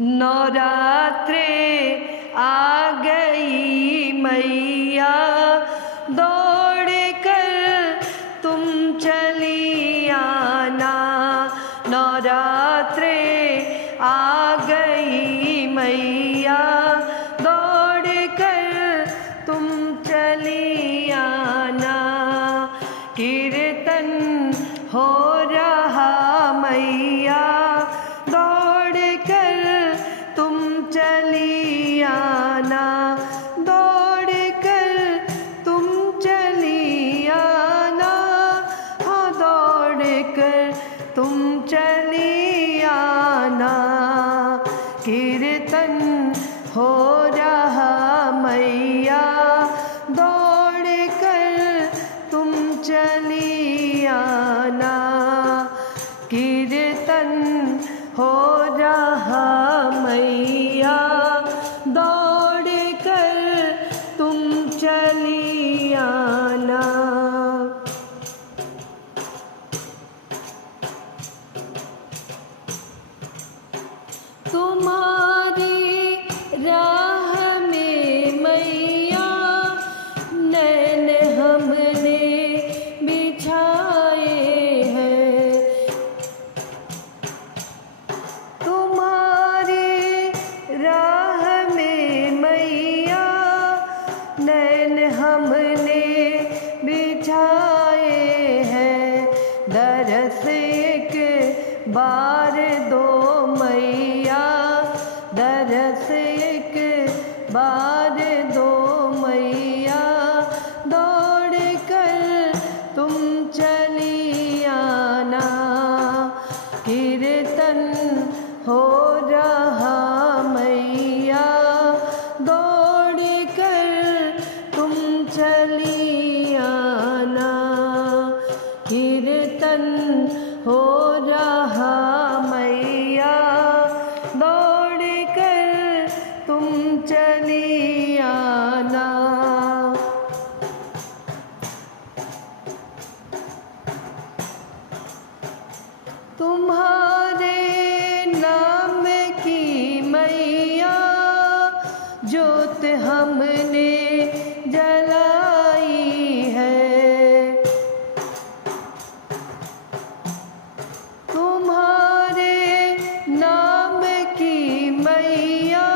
नवरात्रे आ गई मैया, दौड़ कर तुम चली आना। नवरात्रे आ गई मैया, दौड़ कर तुम चली आना। कीर्तन हो रहा मैया, दौड़ कर तुम चली आना। दौड़ कर तुम चली आना, हाँ दौड़ कर तुम चली आना। कीर्तन हो रहा मैया, दौड़ कर तुम चली आना। कीर्तन हो रहा मैया, दौड़ कर तुम चली आना। तुम्हारी राह में मैया, नैन हमने बिछाए हैं। तुम्हारी राह में मैया, नैन हमने बिछाए हैं। दरस एक बार दो मैया, दरस एक बार दो मैया। दौड़ कर तुम चली आना। कीर्तन हो रहा मैया, दौड़ कर तुम चली आना। कीर्तन हो रहा मैया, दौड़ कर तुम चली आना। तुम्हारे नाम की मैया, ज्योत हमने जलाई है। तुम्हारे नाम की मैया,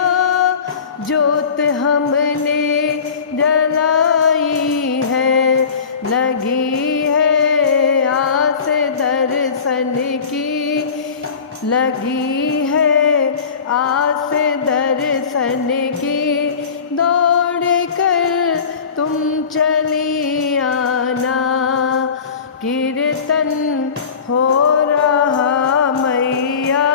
ज्योत हमने जलाई है। लगी है आस दर्शन की, लगी है आस दर्शन की। दौड़ कर तुम चली आना। कीर्तन हो रहा मैया,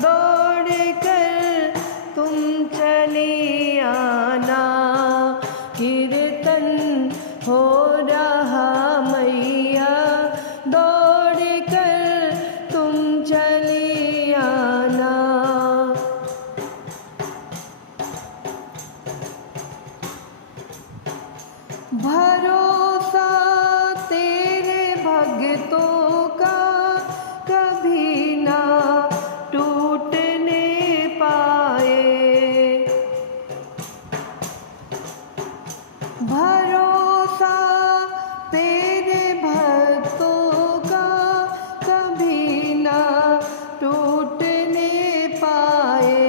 दौड़ कर तुम चली आना। कीर्तन हो रहा मैया, दौड़ कर तुम चली आना। भरोसा तेरे भक्तों का कभी ना टूटने पाए। भरोसा तेरे भक्तों का कभी ना टूटने पाए।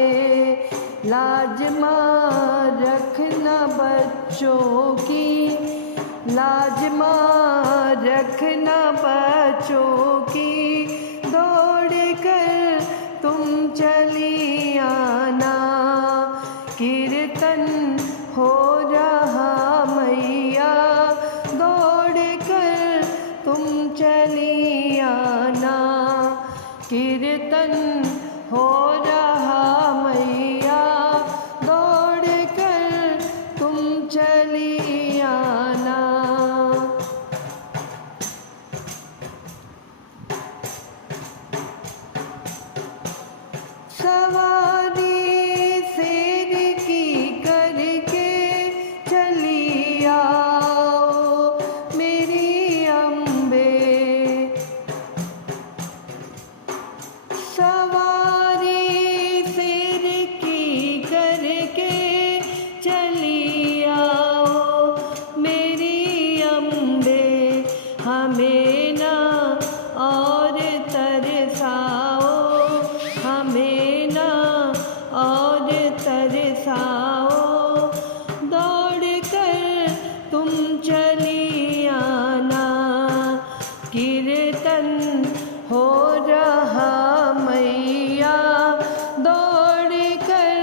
लाज मां रखना बच्चों की, लाज मां रखना बच्चों की। दौड़ कर तुम चली आना। कीर्तन हो रहा मैया, दौड़ कर तुम चली आना। कीर्तन हो रहा मैया, दौड़ कर तुम चली आना। सवारी शेर की करके चली आओ मेरी अम्बे। सवारी शेर हमें ना और तरसाओ, दौड़ कर तुम चली आना। कीर्तन हो रहा मैया, दौड़ कर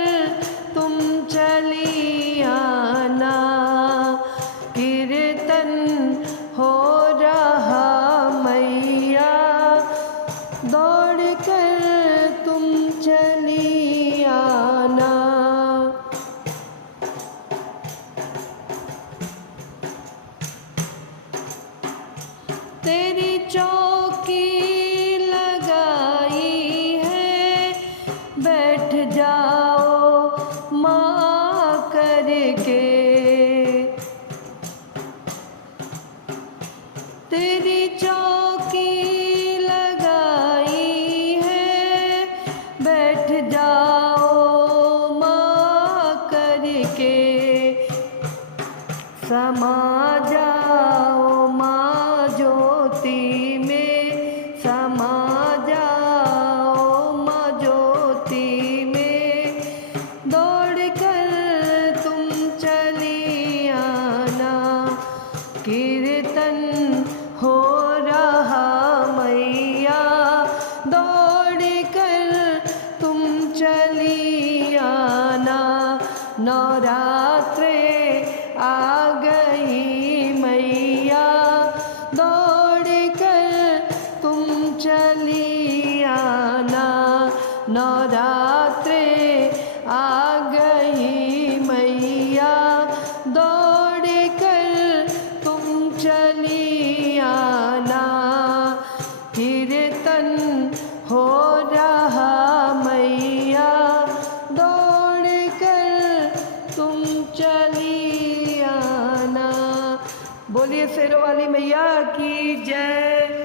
तुम चली आना। कीर्तन हो रहा मैया, दौड़ कर तुम चली आना। तेरी चौकी लगाई है, बैठ जाओ माँ करके। तेरी चौकी लगाई है, बैठ जाओ माँ करके। समा जाओ माँ ज्योति में, समा जाओ माँ ज्योति में। दौड़ कर तुम चली आना। कीर्तन हो रहा मैया, दौड़ कर तुम चली आना। नवरात्रे आ गई मैया, दौड़ कर तुम चली आना। नवरात्रे आ गई मैया, दौड़ कर तुम चली आना। कीर्तन हो रहा मैया, दौड़ कर तुम चली आना। बोलिए शेरों वाली मैया की जय।